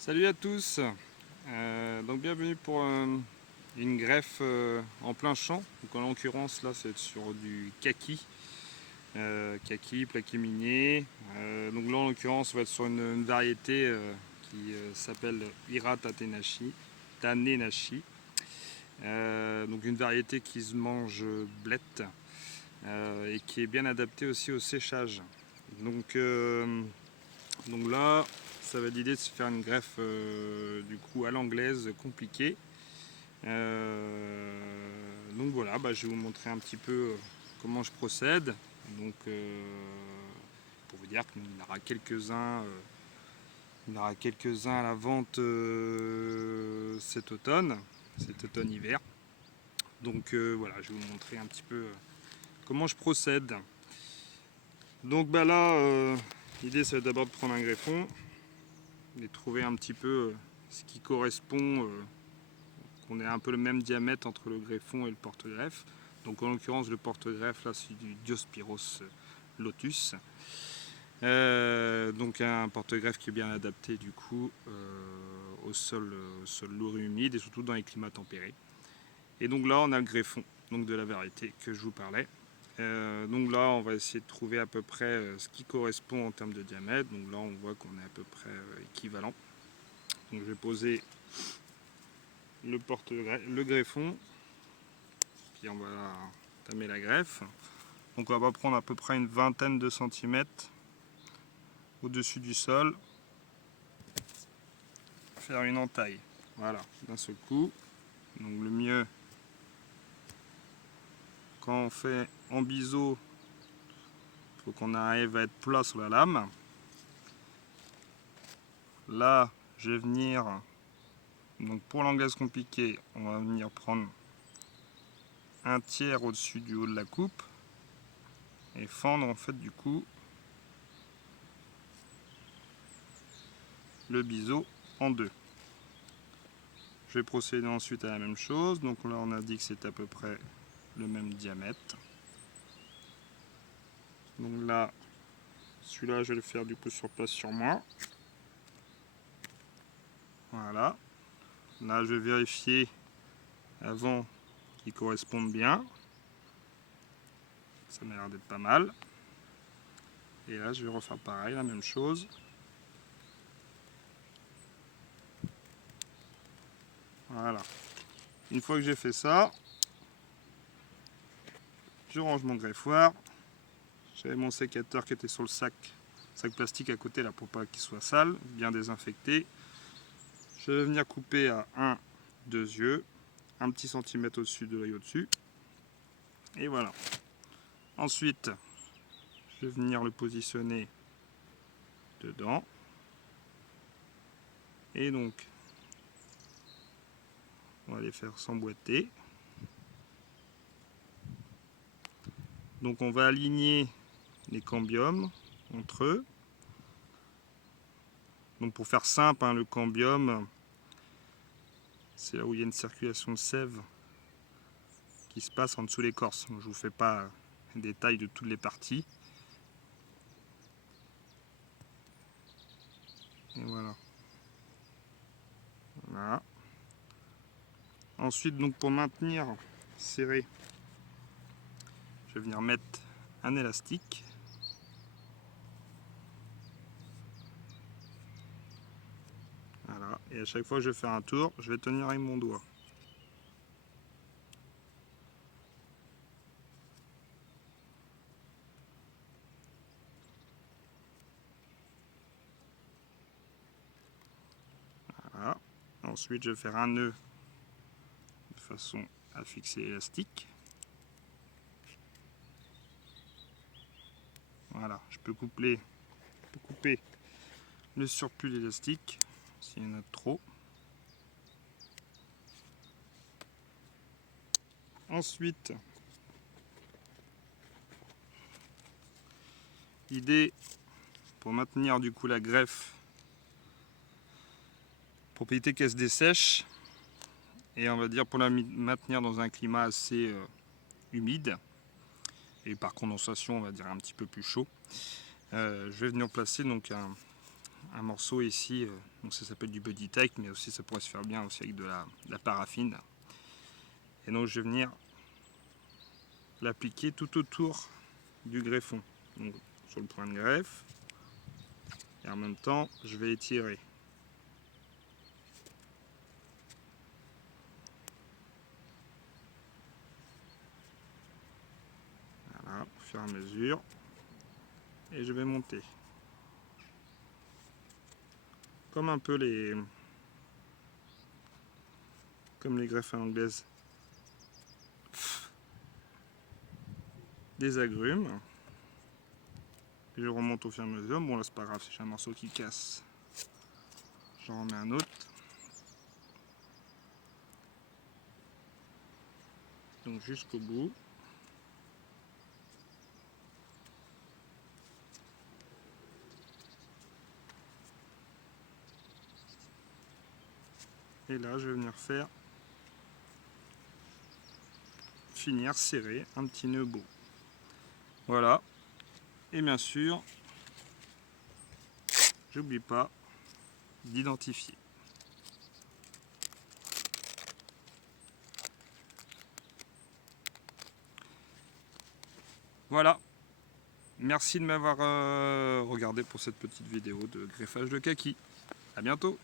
Salut à tous, donc bienvenue pour une greffe en plein champ. Donc en l'occurrence là c'est sur du kaki, plaqué minier. Donc là en l'occurrence on va être sur une variété qui s'appelle Ira Tanenashi. Donc une variété qui se mange blette et qui est bien adaptée aussi au séchage. Donc là, ça va être l'idée de se faire une greffe du coup à l'anglaise compliquée. Donc voilà, je vais vous montrer un petit peu comment je procède. Donc pour vous dire qu'il y en aura quelques-uns, à la vente cet automne-hiver. Donc voilà, je vais vous montrer un petit peu comment je procède. Donc là, l'idée c'est d'abord de prendre un greffon et trouver un petit peu ce qui correspond, qu'on ait un peu le même diamètre entre le greffon et le porte-greffe. Donc en l'occurrence le porte-greffe là c'est du Diospyros lotus. Donc un porte-greffe qui est bien adapté du coup au sol lourd et humide et surtout dans les climats tempérés. Et donc là on a le greffon donc de la variété que je vous parlais. Donc là on va essayer de trouver à peu près ce qui correspond en termes de diamètre. Donc là on voit qu'on est à peu près équivalent. Donc je vais poser le greffon, puis on va tamer la greffe. Donc on va prendre à peu près une vingtaine de centimètres au-dessus du sol, faire une entaille, voilà, d'un seul coup. Donc le mieux, quand on fait en biseau, il faut qu'on arrive à être plat sur la lame. Là, je vais venir, donc pour l'anglaise compliquée, on va venir prendre un tiers au-dessus du haut de la coupe et fendre en fait du coup le biseau en deux. Je vais procéder ensuite à la même chose. Donc là on a dit que c'est à peu près le même diamètre. Donc là, celui-là je vais le faire du coup sur place sur moi. Voilà. Là je vais vérifier avant qu'ils correspondent bien. Ça m'a l'air d'être pas mal. Et là je vais refaire pareil, la même chose. Voilà. Une fois que j'ai fait ça, je range mon greffoir. J'avais mon sécateur qui était sur le sac plastique à côté là pour pas qu'il soit sale, bien désinfecté. Je vais venir couper à 1-2 yeux, un petit centimètre au-dessus de l'œil au-dessus. Et voilà. Ensuite, je vais venir le positionner dedans. Et donc, on va les faire s'emboîter. Donc on va aligner les cambiums entre eux. Donc pour faire simple, le cambium, c'est là où il y a une circulation de sève qui se passe en dessous de l'écorce. Je ne vous fais pas un détail de toutes les parties. Et voilà. Voilà. Ensuite, donc pour maintenir serré, je vais venir mettre un élastique. Voilà. Et à chaque fois que je vais faire un tour, je vais tenir avec mon doigt. Voilà. Ensuite, je vais faire un nœud de façon à fixer l'élastique. Voilà, je peux couper le surplus d'élastique s'il y en a trop. Ensuite, l'idée pour maintenir du coup la greffe, pour éviter qu'elle se dessèche, et on va dire pour la maintenir dans un climat assez humide, et par condensation on va dire un petit peu plus chaud, je vais venir placer donc un morceau ici, donc ça s'appelle du Buddy Tack, mais aussi ça pourrait se faire bien aussi avec de la paraffine. Et donc je vais venir l'appliquer tout autour du greffon, donc sur le point de greffe, et en même temps je vais étirer. Voilà, au fur et à mesure, et je vais monter. Comme un peu comme les greffes à l'anglaise des agrumes. Et je remonte au fur et à mesure. Bon là c'est pas grave, si j'ai un morceau qui casse, j'en remets un autre. Donc jusqu'au bout. Et là je vais venir finir serrer un petit nœud beau. Voilà. Et bien sûr, j'oublie pas d'identifier. Voilà. Merci de m'avoir regardé pour cette petite vidéo de greffage de kaki. À bientôt.